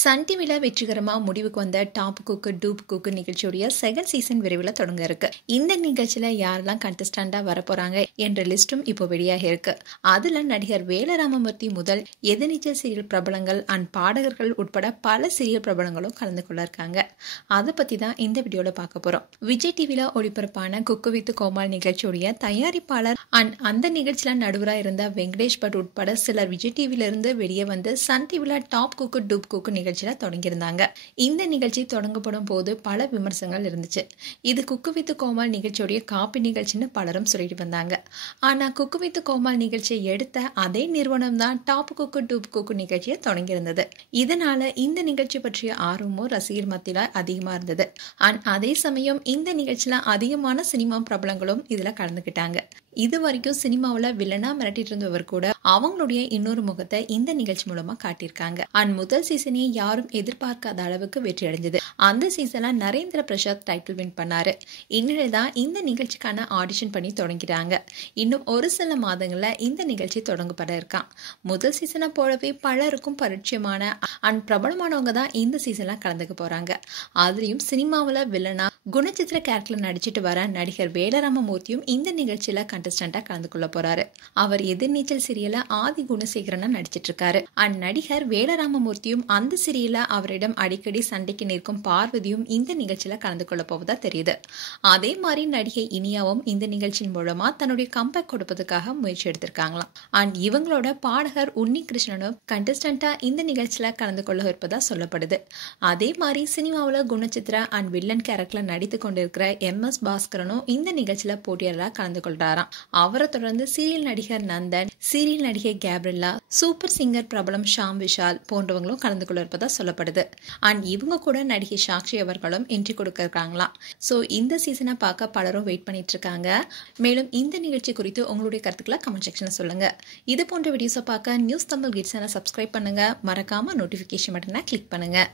Sun டிவில வெற்றிகரமா முடிவுக்கு வந்த டாப் குக்கு டூப் குக்கு நிகழ்ச்சியுடைய செகண்ட் சீசன் விரைவில் தொடங்க இருக்கு. இந்த நிகழ்ச்சியில யாரெல்லாம் கண்டஸ்டண்டா வரப்போறாங்க என்ற லிஸ்டும் இப்போ வெளியாக இருக்கு. அதுல நடிகர் வேலராமமூர்த்தி முதல் எதிர்நீச்சல் சீரியல் பிரபலங்கள் அண்ட் பாடகர்கள் உட்பட பல சீரியல் பிரபலங்களும் கலந்து கொள்ள இருக்காங்க. அதை பத்தி தான் இந்த வீடியோல பார்க்க போறோம். விஜய் டிவில ஒளிபரப்பான குக்கு வித் கோமால் நிகழ்ச்சியுடைய தயாரிப்பாளர் அண்ட் அந்த நிகழ்ச்சியில நடுவராக இருந்த வெங்கடேஷ் பட் உட்பட சிலர் விஜய் டிவில இருந்து வெளியே வந்து சன் டிவில டாப் குக்கு டூப் குக்கு நிகழ்ச்சியில தொடங்கியிருந்தாங்க. இந்த நிகழ்ச்சி தொடங்கப்படும் போது பல விமர்சனங்கள் இருந்துச்சு. இது குக்கு வித் கோமால் நிகழ்ச்சியுடைய காப்பி நிகழ்ச்சின்னு பலரும் சொல்லிட்டு வந்தாங்க. ஆனா குக்கு வித் கோமால் நிகழ்ச்சியை எடுத்த அதே நிறுவனம் தான் டாப் குக்கு டூப் குக்கு நிகழ்ச்சியை தொடங்கியிருந்தது. இதனால இந்த நிகழ்ச்சி பற்றிய ஆர்வமும் ரசிகர் மத்தியில அதிகமா இருந்தது. அதே சமயம் இந்த நிகழ்ச்சியில அதிகமான சினிமா பிரபலங்களும் இதுல கலந்துக்கிட்டாங்க. இது வரைக்கும் சினிமாவில் வில்லனா மிரட்டிட்டு இருந்தவர் கூட அவங்களுடைய இன்னொரு முகத்தை இந்த நிகழ்ச்சி மூலமா காட்டியிருக்காங்க. முதல் சீசனே யாரும் எதிர்பார்க்காத அளவுக்கு வெற்றி அடைஞ்சது. அந்த சீசன்ல நரேந்திர பிரசாத் டைட்டில் வின் பண்ணாரு. இந்நிலைதான் இந்த நிகழ்ச்சிக்கான ஆடிஷன் பண்ணி தொடங்கிறாங்க. இன்னும் ஒரு சில மாதங்கள்ல இந்த நிகழ்ச்சி தொடங்கப்பட இருக்கான். முதல் சீசனை போலவே பலருக்கும் பரிச்சயமான பிரபலமானவங்க தான் இந்த சீசன்ல கலந்துக்க போறாங்க. அதுலயும் சினிமாவில் வில்லனா குணச்சித்திர கேரக்டர்ல நடிச்சிட்டு வர நடிகர் வேலராமமூர்த்தியும் இந்த நிகழ்ச்சியில கண்டஸ்டண்டா கலந்து கொள்ள போறாரு. அவர் எதிர்நீச்சல் சீரியல ஆதி குணசேகரனா நடிச்சிட்டு இருக்காரு. நடிகர் வேலராமமூர்த்தியும் அந்த சீரியல அவரிடம் அடிக்கடி சண்டைக்கு நிற்கும் பார்வதியும் இந்த நிகழ்ச்சியில கலந்து கொள்ள போவதா தெரியுது. அதே மாதிரி நடிகை இனியாவும் இந்த நிகழ்ச்சியின் மூலமா தன்னுடைய கம்பேக் கொடுப்பதற்காக முயற்சி எடுத்திருக்காங்களாம். இவங்களோட பாடகர் உன்னி கிருஷ்ணனும் கண்டஸ்டண்டா இந்த நிகழ்ச்சியில கலந்து கொள்ள இருப்பதா சொல்லப்படுது. அதே மாதிரி சினிமாவில் குணச்சித்திர அண்ட் வில்லன் கேரக்டர்ல நடித்து கொண்டிருக்கிற MS பாஸ்கரனும் இந்த நிகழ்ச்சியில போட்டியாளராக கலந்து கொள்றாராம். அவரை தொடர்ந்து சீரியல் நடிகர் நந்தன், சீரியல் நடிகை கேப்ரில்லா, சூப்பர் சிங்கர் பிரபலம் ஷாம் விஷால் போன்றவங்களும் கலந்து கொள்ள இருப்பதா சொல்லப்படுது. இவங்க கூட நடிகை சாக்ஷி அவர்களும் என்ட்ரி கொடுக்க இருக்காங்களாம். ஸோ இந்த சீசனை பார்க்க பலரும் வெயிட் பண்ணிட்டு இருக்காங்க. மேலும் இந்த நிகழ்ச்சி குறித்து உங்களுடைய கருத்துக்களை கமெண்ட் செக்ஷன்ல சொல்லுங்க. இது போன்ற வீடியோஸை பார்க்க நியூஸ் தமிழ் கிட்ஸ் சப்ஸ்கிரைப் பண்ணுங்க. மறக்காம நோட்டிபிகேஷன் பட்டனை கிளிக் பண்ணுங்க.